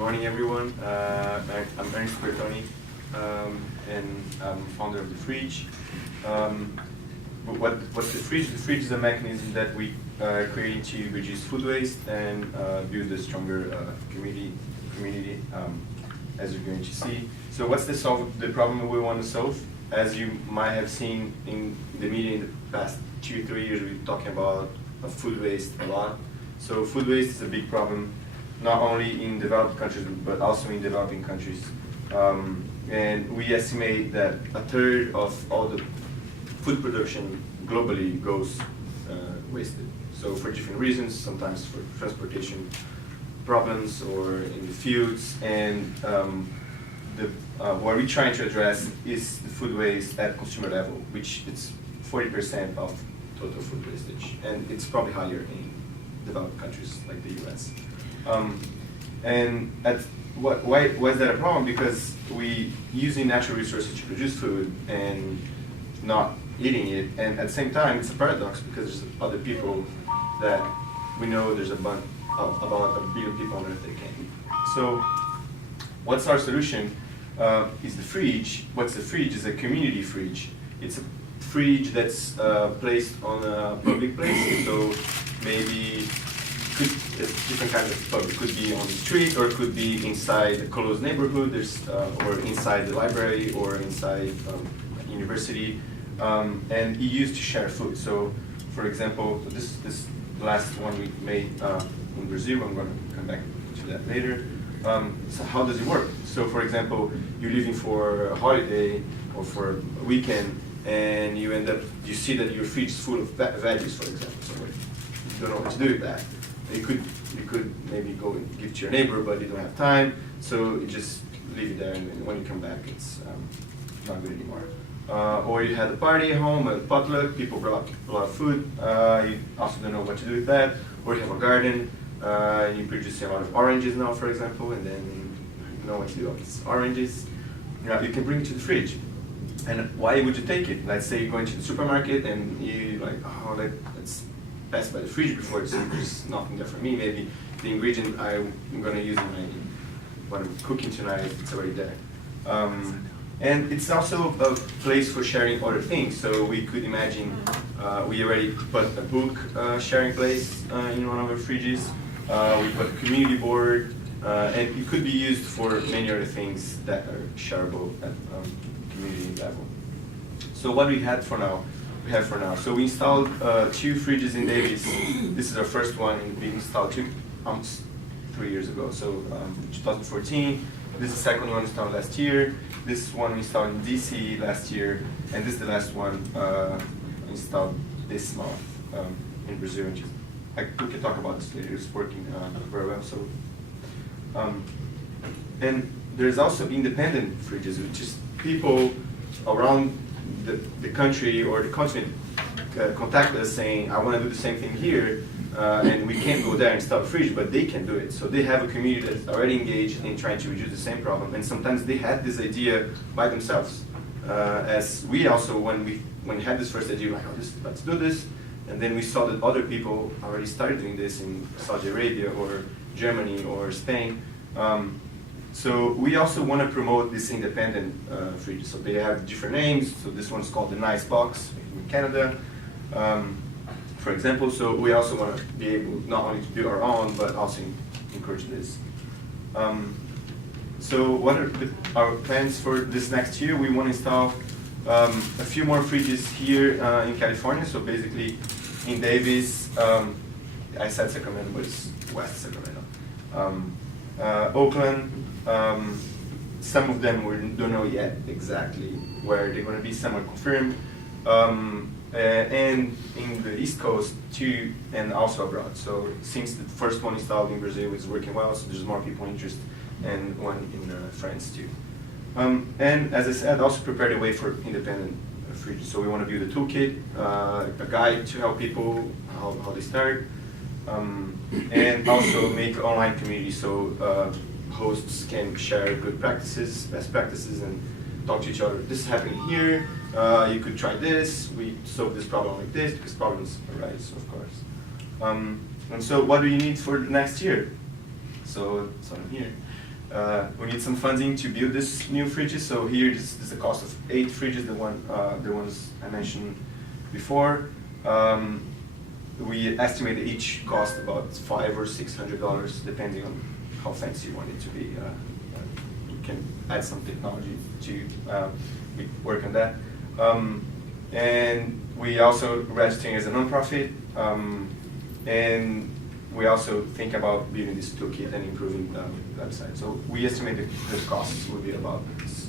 morning, everyone. I'm Ernest Bertoni, and I'm founder of the Freedge. What's the Freedge? The Freedge is a mechanism that we create to reduce food waste and build a stronger community, as you're going to see. So what's the problem we want to solve? As you might have seen in the media in the past 2-3 years, we've been talking about food waste a lot. So food waste is a big problem, not only in developed countries, but also in developing countries. And we estimate that a third of all the food production globally goes wasted. So for different reasons, sometimes for transportation problems or in the fields. And what we're trying to address is the food waste at consumer level, which is 40% of total food wastage. And it's probably higher in developed countries like the US. Why is that a problem? Because we using natural resources to produce food and not eating it, and at the same time it's a paradox because there's other people that we know there's about 1 billion people on Earth that can't eat. So what's our solution? Is the Freedge. What's the Freedge? Is a community Freedge. It's a Freedge that's placed on a public place, so maybe different kinds of public. It could be on the street, or it could be inside a closed neighborhood, or inside the library, or inside a university, and you used to share food. So, for example, this last one we made in Brazil. I'm going to come back to that later. So how does it work? So, for example, you're leaving for a holiday or for a weekend, and you see that your fridge is full of veggies, for example. So you don't know what to do with that. You could maybe go and give it to your neighbor, but you don't have time, so you just leave it there, and when you come back, it's not good anymore. Or you had a party at home, a potluck, people brought a lot of food, you also don't know what to do with that. Or you have a garden, you produce a lot of oranges now, for example, and then you know what to do with these oranges. You can bring it to the fridge. And why would you take it? Let's say you're going to the supermarket and you're like, oh, let's pass by the fridge before there's nothing there for me. Maybe the ingredient I'm going to use in what I'm cooking tonight, it's already there. And it's also a place for sharing other things. So we could imagine we already put a book sharing place in one of our fridges. We put a community board, and it could be used for many other things that are shareable at community level. So what we have for now. So we installed 2 fridges in Davis. This is our first one. We installed almost 3 years ago. So 2014. This is the second one installed last year. This one we installed in DC last year, and this is the last one installed this month in Brazil. We can talk about this later. It's working very well. So, and there's also independent fridges, which is people around the country or the continent contact us saying, I want to do the same thing here, and we can't go there and install a fridge, but they can do it. So they have a community that's already engaged in trying to reduce the same problem, and sometimes they had this idea by themselves. As we also, when we had this first idea, like, let's do this, and then we saw that other people already started doing this in Saudi Arabia or Germany or Spain. So we also want to promote this independent fridge. So they have different names. So this one's called the Nice Box in Canada, for example. So we also want to be able not only to build our own, but also encourage this. So what are our plans for this next year? We want to install a few more fridges here in California. So basically in Davis, I said Sacramento, but it's West Sacramento. Oakland, some of them we don't know yet exactly where they're going to be, some are confirmed, and in the East Coast too, and also abroad. So since the first one installed in Brazil is working well, so there's more people interested, and one in France too. And as I said, also prepare the way for independent fridges. So we want to build a toolkit, a guide to help people how they start. And also make online communities so hosts can share good practices, best practices, and talk to each other. This is happening here. You could try this. We solve this problem like this because problems arise, of course. And so, what do you need for the next year? So I'm here. we need some funding to build this new fridges. So here, this is the cost of 8 fridges, the ones I mentioned before. We estimate that each cost about $500 or $600, depending on how fancy you want it to be. You can add some technology to work on that. And we also registering as a nonprofit, and we also think about building this toolkit and improving the website. So we estimate the costs will be about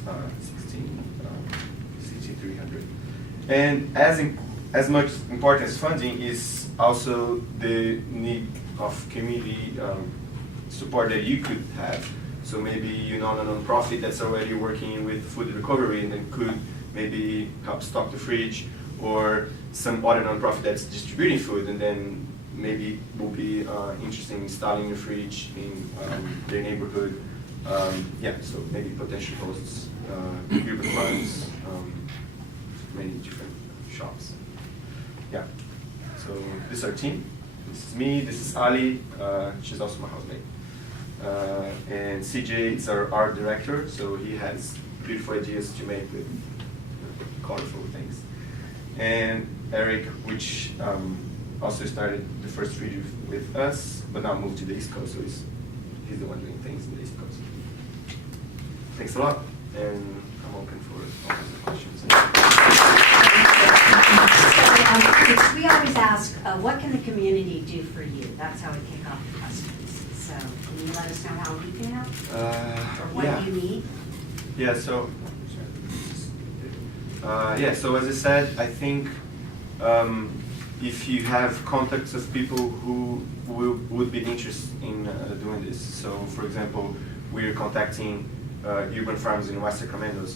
1,600. And as much important as funding is also the need of community support that you could have. So maybe you know a nonprofit that's already working with food recovery and then could maybe help stock the fridge, or some other nonprofit that's distributing food and then maybe will be interested in installing a fridge in their neighborhood. Yeah, so maybe potential hosts, urban funds, many different shops. Yeah, so this is our team. This is me, this is Ali, she's also my housemate. And CJ is our art director, so he has beautiful ideas to make with colorful things. And Eric, which also started the first Freedge with us, but now moved to the East Coast, so he's the one doing things in the East Coast. Thanks a lot, and I'm open for all kinds of questions. We always ask, what can the community do for you? That's how we kick off the questions. So can you let us know how we can help? Or what you need? Yeah, so, so as I said, I think if you have contacts of people who would be interested in doing this. So for example, we're contacting urban farms in West Sacramento,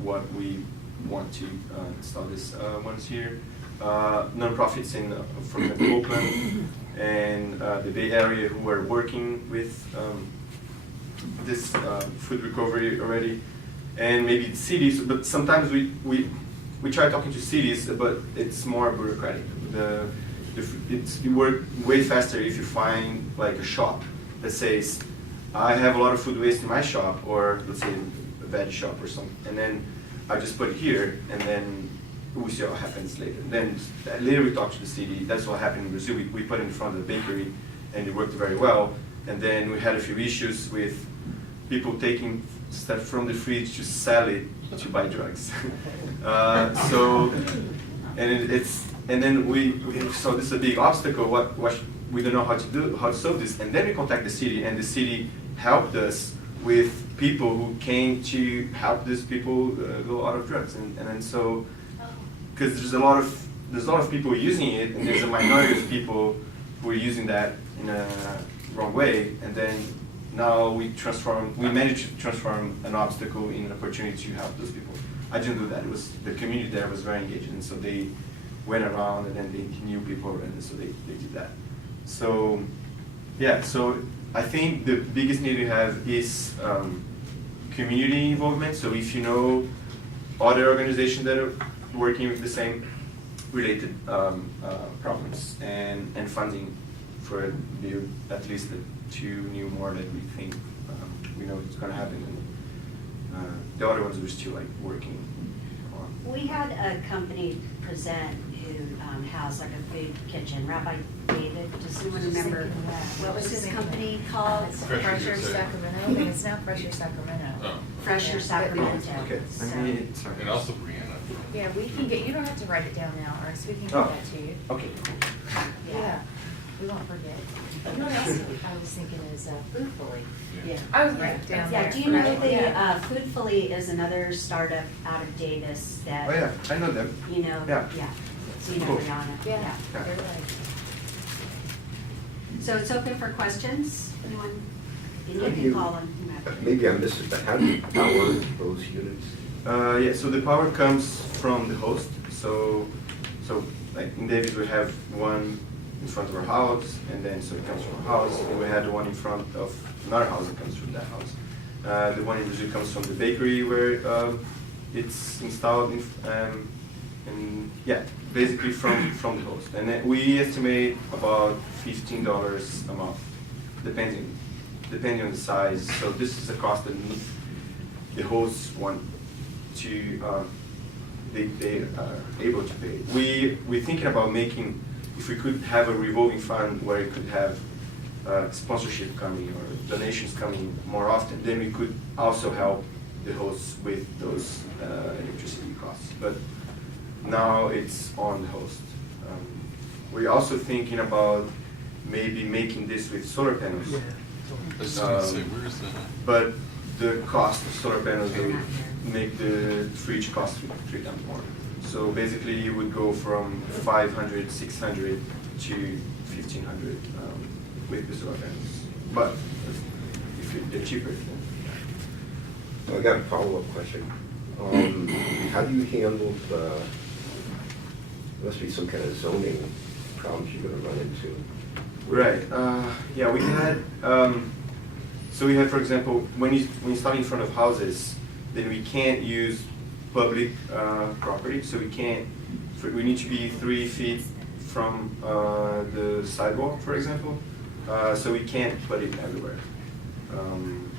what we want to install this ones here. Nonprofits in, for example, Oakland and the Bay Area who are working with this food recovery already, and maybe cities. But sometimes we try talking to cities, but it's more bureaucratic. It works way faster if you find like a shop that says, I have a lot of food waste in my shop, or let's say a veg shop or something, and then I just put it here, and then we see what happens later. Then later we talk to the city. That's what happened in Brazil. We put it in front of the bakery, and it worked very well. And then we had a few issues with people taking stuff from the fridge to sell it to buy drugs. And then so this is a big obstacle. What we don't know how to solve this. And then we contact the city, and the city helped us with people who came to help these people go out of drugs. And then so, because there's a lot of people using it, and there's a minority of people who are using that in a wrong way. And then now we managed to transform an obstacle in an opportunity to help those people. I didn't do that. It was the community there was very engaged, and so they went around, and then they knew people, and so they did that. So yeah, so I think the biggest need we have is community involvement. So if you know other organizations that are working with the same related problems and funding for at least the 2 new more that we think we know it's going to happen. And the other ones we're still like working on. We had a company present who has like a food kitchen. Rabbi David, does anyone remember what was his company called? Fresher Sacramento. I think it's now Fresher Sacramento. Oh. Fresher Sacramento. Okay, sorry. And also Brianna. Yeah, we can get, you don't have to write it down now, Ernst, we can get Oh. that to you. Okay. Yeah, we won't forget. You know what else I was thinking is Foodfully. Yeah. I was right down there. Yeah, do you know Foodfully is another startup out of Davis that, Oh yeah, I know them. you know, Yeah. so you know Cool. Brianna. Yeah, Yeah. they're right. So it's open for questions, anyone? And you Have can you- call them. Maybe I missed it, but how do you power those units? Yeah, so the power comes from the host. So like in Davis we have one in front of our house, and then so it comes from our house, and we had one in front of another house that comes from that house. The one in Brazil comes from the bakery where it's installed, and yeah, basically from the host. And then we estimate about $15 a month, depending depending on the size. So this is a cost that the hosts want to, they are able to pay. We're thinking about making, if we could have a revolving fund where it could have sponsorship coming or donations coming more often, then we could also help the hosts with those electricity costs. But now it's on the host. We're also thinking about maybe making this with solar panels. I was just gonna say, where is that? But the cost of solar panels will make the Freedge cost 3 times more. So basically you would go from 500, 600 to 1,500 with the solar panels. But if they're cheaper, then So I got a follow-up question. How do you handle the, must be some kind of zoning problems you're gonna run into? right. Yeah, we had. So we had, for example, when you start in front of houses, then we can't use public property. So we can't. We need to be 3 feet from the sidewalk, for example. So we can't put it everywhere. And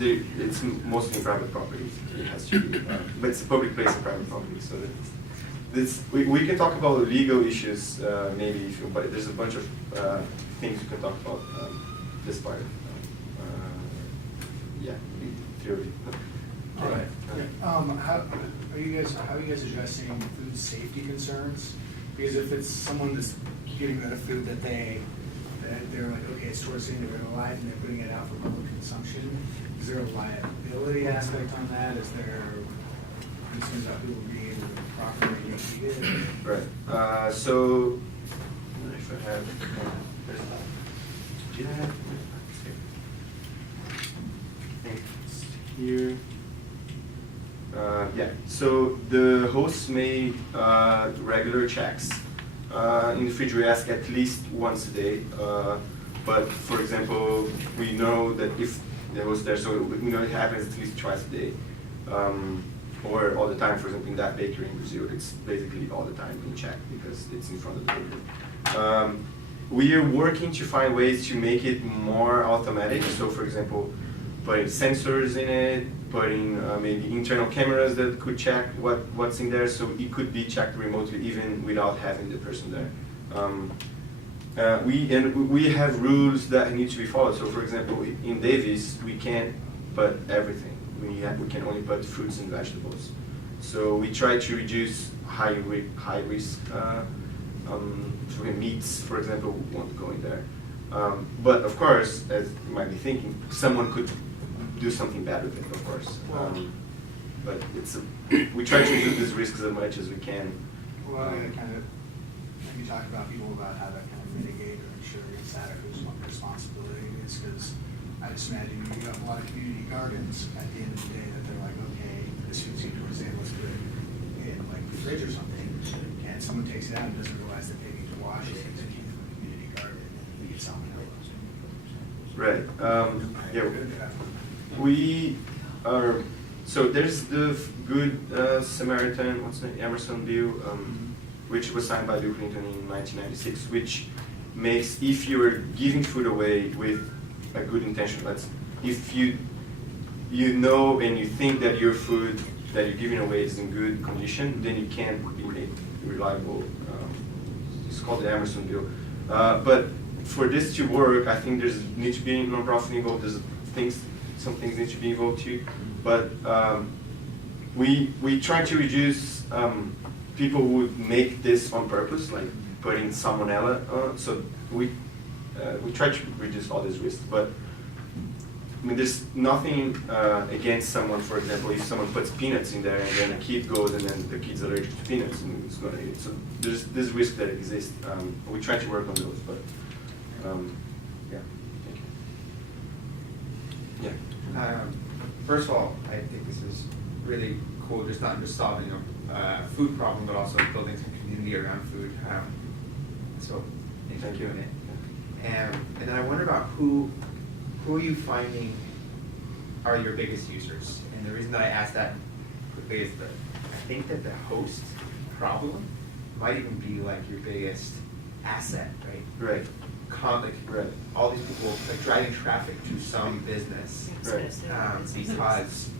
it's mostly private property. It has to be, but it's a public place and private property. So we can talk about legal issues maybe, if you, but there's a bunch of things you can talk about this part. Yeah, theory. All right. How are you guys addressing food safety concerns? Because if it's someone that's getting rid of food that they're like, okay, it's towards the end of their life and they're putting it out for public consumption, is there a liability aspect on that? Is there concerns about people being able to properly eat it? Right. So if I have, do you have? It's here. Yeah. So the hosts made regular checks. In the Freedge, we ask at least once a day. But for example, we know that if the host there, so we know it happens at least twice a day, or all the time. For example, in that bakery in Brazil, it's basically all the time being checked because it's in front of the bakery. We are working to find ways to make it more automatic. So, for example, putting sensors in it, putting maybe internal cameras that could check what's in there, so it could be checked remotely even without having the person there. We have rules that need to be followed. So, for example, in Davis, we can't put everything. We can only put fruits and vegetables. So we try to reduce high risk. For meats, for example, won't go in there. But of course, as you might be thinking, someone could do something bad with it, of course. But we try to reduce these risks as much as we can. Well, I kind of maybe talk about people about how to kind of mitigate or ensure against that, or whose responsibility it is, because I just imagine you have a lot of community gardens at the end of the day that they're like, okay, this food seems towards the end, let's put it in like the fridge or something, and someone takes it out and doesn't realize that they need to wash it to keep it from the community garden, and we get salmonella. Right. Yeah. We are. So there's the Good Samaritan. What's the name? Emerson bill, which was signed by Bill Clinton in 1996, which makes, if you're giving food away with a good intention, if you know and you think that your food that you're giving away is in good condition, then you can be made reliable. It's called the Emerson bill. But for this to work, I think there's needs to be non-profit involved. There's some things need to be involved too. But we try to reduce people who would make this on purpose, like putting salmonella. So we try to reduce all these risks. But I mean, there's nothing against someone. For example, if someone puts peanuts in there and then a kid goes and then the kid's allergic to peanuts and it's going to eat it. So there's this risk that exists. We try to work on those, but yeah. Thank you. Yeah. First of all, I think this is really cool, just not just solving a food problem, but also building some community around food. So thank you. And then I wonder about who are you finding are your biggest users? And the reason that I ask that quickly is that I think that the host problem might even be like your biggest asset, right? Right. Right. all these people like driving traffic to some business. Right. Because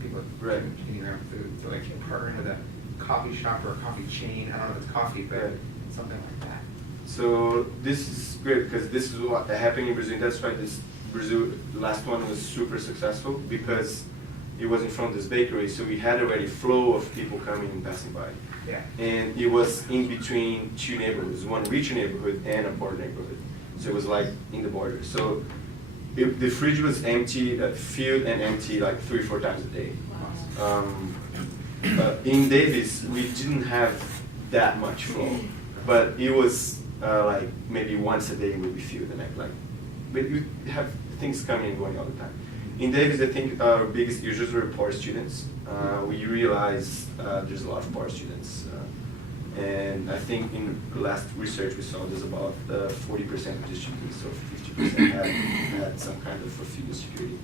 people are Right. eating around food. So like partnering with a coffee shop or a coffee chain. I don't know if it's coffee, but Right. something like that. So this is great because this is what happened in Brazil. That's why this Brazil last one was super successful because it was in front of this bakery. So we had already flow of people coming and passing by. Yeah. And it was in between two neighborhoods, one rich neighborhood and a poor neighborhood. So it was like in the border. So the fridge was empty, filled and empty like 3 or 4 times a day. In Davis, we didn't have that much flow, but it was like maybe once a day would be filled, and but you have things coming and going all the time. In Davis, I think our biggest users were poor students. We realized there's a lot of poor students, and I think in the last research we saw there's about 40% of the students, so 50% had some kind of food insecurity.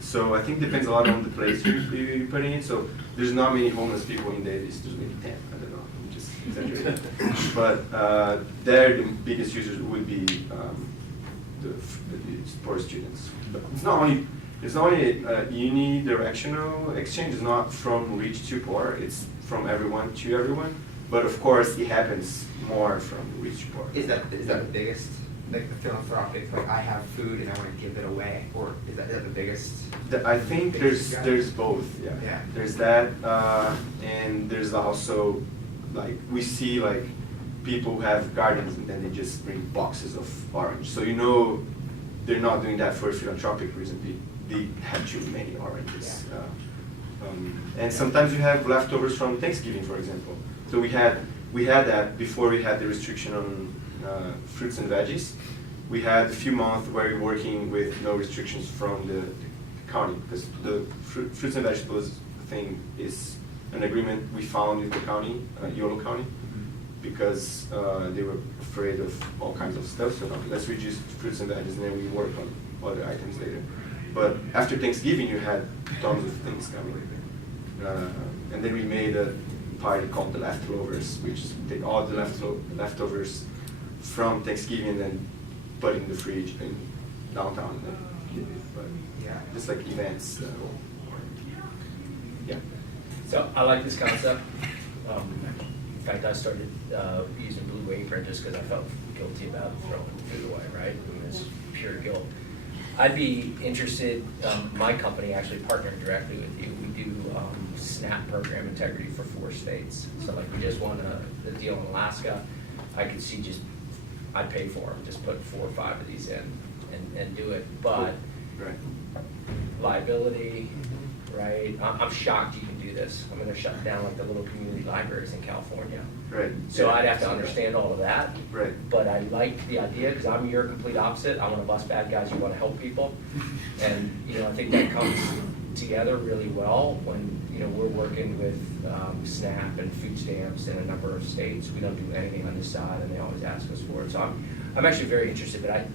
So I think it depends a lot on the place you put in it. So there's not many homeless people in Davis. There's maybe 10. I don't know. I'm just exaggerating. But there, the biggest users would be the poor students. But it's not only unidirectional exchange. It's not from rich to poor. It's from everyone to everyone. But of course, it happens more from rich to poor. Is that the biggest, like the philanthropic, like I have food and I want to give it away, or is that the biggest? I think there's both. Yeah. Yeah. There's that, and there's also like we see like people who have gardens and then they just bring boxes of orange. So you know they're not doing that for a philanthropic reason. They have too many oranges. Yeah. And sometimes you have leftovers from Thanksgiving, for example. So we had that before we had the restriction on fruits and veggies. We had a few months where we were working with no restrictions from the county, because the fruits and vegetables thing is an agreement we found with the county, Yolo County, because they were afraid of all kinds of stuff. So let's reduce fruits and veggies, and then we work on other items later. But after Thanksgiving, you had tons of things coming, and then we made a party called the Leftovers, which take all the leftovers from Thanksgiving and then put it in the fridge in downtown. And then give it. But Yeah. just like events. Yeah. So I like this concept. In fact, I started using Blue Apron just because I felt guilty about throwing food away, right? I mean, it's pure guilt. I'd be interested, my company actually partnered directly with you. We do SNAP program integrity for 4 states. So like we just won a deal in Alaska. I could see I'd pay for them, just put 4 or 5 of these in and do it. But Right. liability, right? I'm shocked you can do this. I'm going to shut down like the little community libraries in California. Right. So Yeah. I'd have to understand all of that. Right. But I like the idea because I'm your complete opposite. I want to bust bad guys. You want to help people. And, I think that comes together really well when, we're working with SNAP and food stamps in a number of states. We don't do anything on this side and they always ask us for it. So I'm actually very interested, but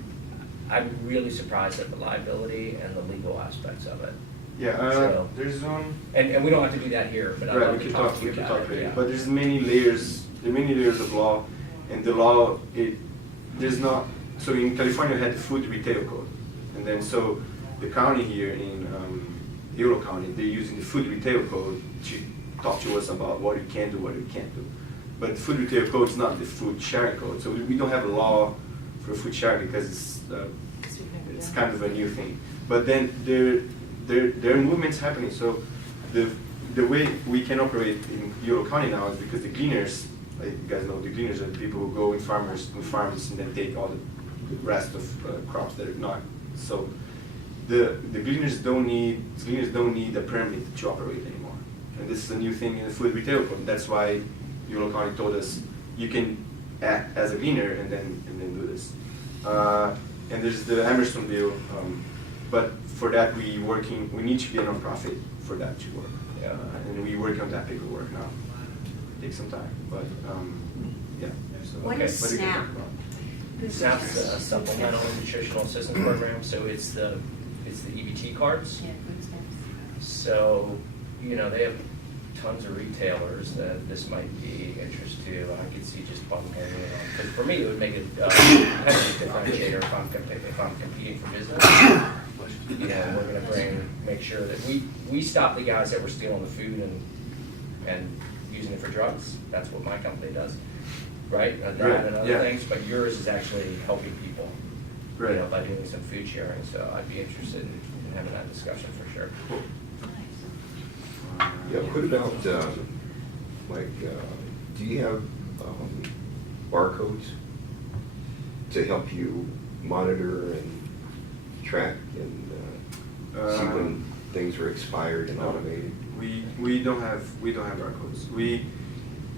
I'm really surprised at the liability and the legal aspects of it. Yeah. So- There's one. And we don't have to do that here, but I'd Right, love we to can talk talk. to you We can about talk it. later. Yeah. But there's many layers. There are many layers of law, and the law there's not. So in California, we had the food retail code, and then so the county here in Yolo County, they're using the food retail code to talk to us about what you can do, what you can't do. But the food retail code is not the food sharing code, so we don't have a law for food sharing because it's kind of a new thing. But then there are movements happening. So the way we can operate in Yolo County now is because the gleaners, like you guys know, the gleaners are the people who go in farms and then take all the rest of crops that are not. So the gleaners don't need a permit to operate anymore. And this is a new thing in the food retail code. That's why Yolo County told us you can act as a gleaner and then do this. And there's the Emerson bill, but for that we need to be a nonprofit for that to work. And we work on that paperwork now. It takes some time, but yeah. So, What Okay. is What do you SNAP? think SNAP's a supplemental nutritional assistance program, so it's the EBT cards. Yeah, food stamps. So, they have tons of retailers that this might be interest to. I could see just bundling it on, because for me, it would make it heavily differentiator if I'm competing for business. You know, we're gonna make sure that we stop the guys that were stealing the food and using it for drugs. That's what my company does, right? And that Right, and other yeah. things, but yours is actually helping people, Right. you know, by doing some food sharing. So I'd be interested in having that discussion for sure. Cool. Yeah, what about, do you have barcodes to help you monitor and track and see when things are expired and automated? We don't have barcodes.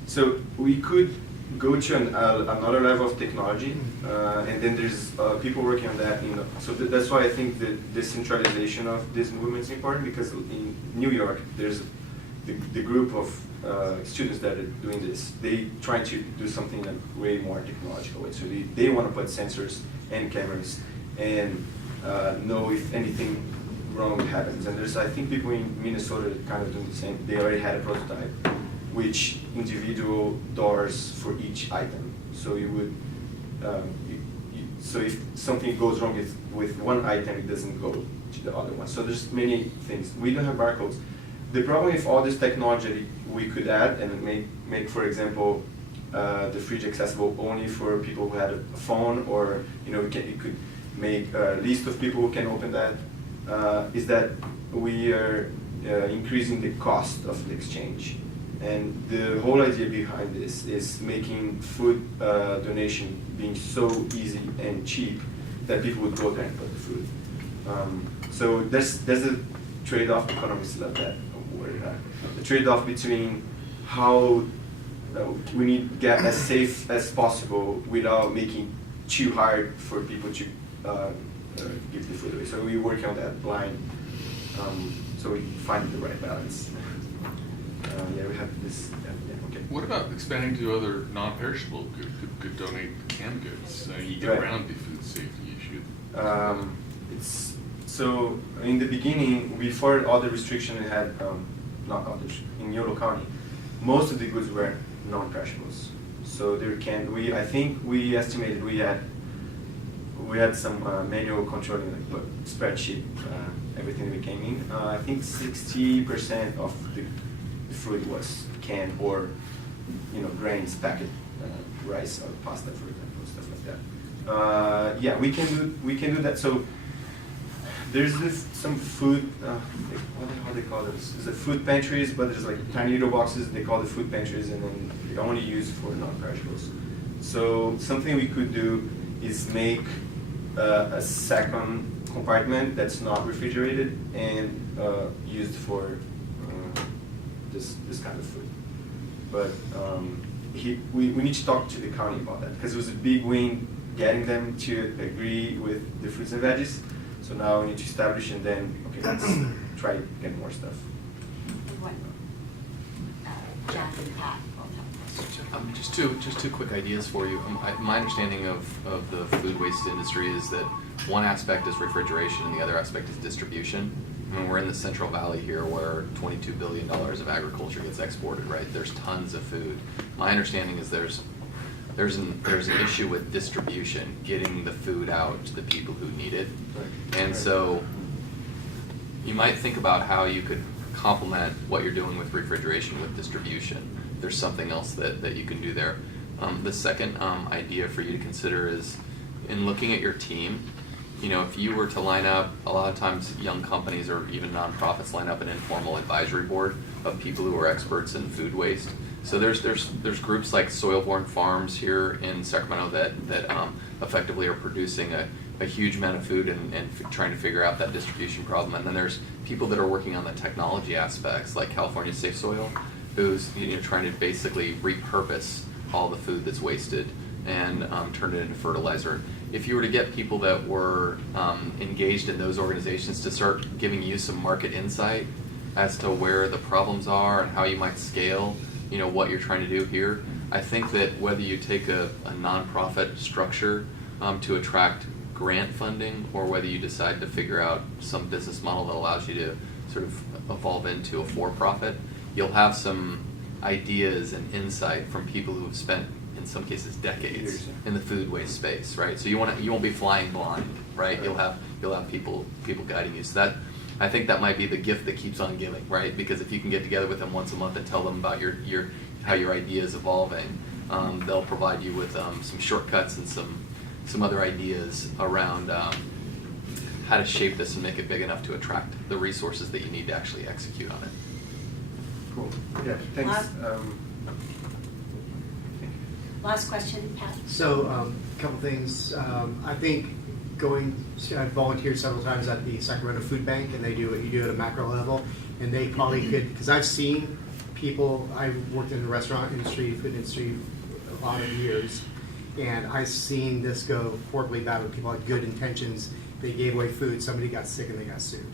So we could go to another level of technology, and then there's people working on that. You know, so that's why I think the decentralization of this movement is important, because in New York there's the group of students that are doing this. They try to do something like way more technological way. So they want to put sensors and cameras and know if anything wrong happens. And there's, I think, people in Minnesota that kind of doing the same. They already had a prototype, which individual doors for each item. So you would, so if something goes wrong with one item, it doesn't go to the other one. So there's many things. We don't have barcodes. The problem with all this technology we could add and make, for example, the Freedge accessible only for people who had a phone, or you could make a list of people who can open that. Is that we are increasing the cost of the exchange. And the whole idea behind this is making food donation being so easy and cheap that people would go there and put the food. So there's a trade-off. Economists love that word. The trade-off between how we need to get as safe as possible without making too hard for people to give the food away. So we're working on that line. So we find the right balance. Yeah, we have this. Yeah, okay. What about expanding to other non-perishable goods? Could donate canned goods. You get Right. around the food safety issue. It's so in the beginning, before all the restriction we had, not all in Yolo County, most of the goods were non-perishables. So there I think we estimated we had some manual controlling, like spreadsheet, everything that came in. I think 60% of the food was canned or grains, packet rice or pasta, for example, stuff like that. Yeah, we can do that. So there's some food. What do they call those? Is it food pantries? But there's like tiny little boxes. They call the food pantries, and then they're only used for non-perishables. So something we could do is make a second compartment that's not refrigerated and used for this kind of food. But we need to talk to the county about that, because it was a big win getting them to agree with the fruits and veggies. So now we need to establish, and then, okay, let's try to get more stuff. Jack and Pat both have questions. Just two quick ideas for you. My understanding of the food waste industry is that one aspect is refrigeration and the other aspect is distribution. I mean, we're in the Central Valley here where $22 billion of agriculture gets exported, right? There's tons of food. My understanding is there's an issue with distribution, getting the food out to the people who need it. Right. And so you might think about how you could complement what you're doing with refrigeration with distribution. There's something else that you can do there. The second idea for you to consider is, in looking at your team, if you were to line up, a lot of times young companies or even nonprofits line up an informal advisory board of people who are experts in food waste. So there's groups like Soil-Borne Farms here in Sacramento that effectively are producing a huge amount of food and trying to figure out that distribution problem. And then there's people that are working on the technology aspects, like California Safe Soil, who's trying to basically repurpose all the food that's wasted and turn it into fertilizer. If you were to get people that were engaged in those organizations to start giving you some market insight as to where the problems are and how you might scale, what you're trying to do here, I think that whether you take a nonprofit structure to attract grant funding, or whether you decide to figure out some business model that allows you to sort of evolve into a for-profit, you'll have some ideas and insight from people who have spent, in some cases, decades Years, yeah. in the food waste space, right? So you won't be flying blind, right? You'll have people guiding you. So that, I think that might be the gift that keeps on giving, right? Because if you can get together with them once a month and tell them about how your idea is evolving, they'll provide you with some shortcuts and some other ideas around how to shape this and make it big enough to attract the resources that you need to actually execute on it. Cool. Yeah, thanks. Last question, Pat? So, a couple things. I think I've volunteered several times at the Sacramento Food Bank, and they do what you do at a macro level, and they probably could, because I've seen people, I've worked in the restaurant industry, food industry, a lot of years, and I've seen this go horribly bad with people had good intentions. They gave away food, somebody got sick and they got sued.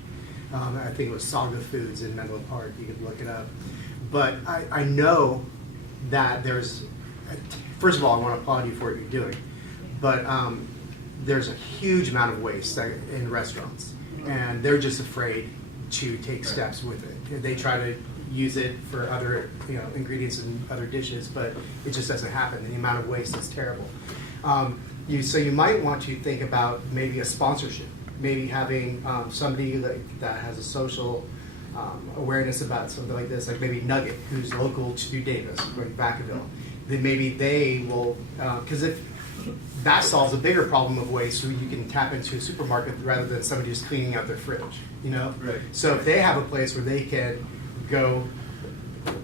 I think it was Saga Foods in Menlo Park, you could look it up. But I know that there's, first of all, I want to applaud you for what you're doing, but there's a huge amount of waste in restaurants, and they're just afraid to take steps with it. They try to use it for other ingredients in other dishes, but it just doesn't happen. The amount of waste is terrible. So you might want to think about maybe a sponsorship, maybe having somebody that has a social awareness about something like this, like maybe Nugget, who's local to Davis, like Vacaville. Then maybe they will, because if that solves a bigger problem of waste, so you can tap into a supermarket rather than somebody just cleaning out their fridge, Right. So if they have a place where they can go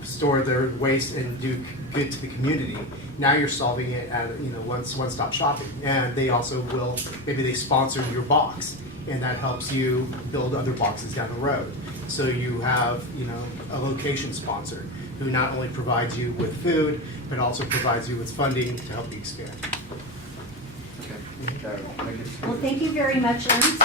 store their waste and do good to the community, now you're solving it at one-stop shopping. And they also will, maybe they sponsor your box, and that helps you build other boxes down the road. So you have a location sponsor who not only provides you with food, but also provides you with funding to help you expand. Okay. Well, thank you very much, Ernst.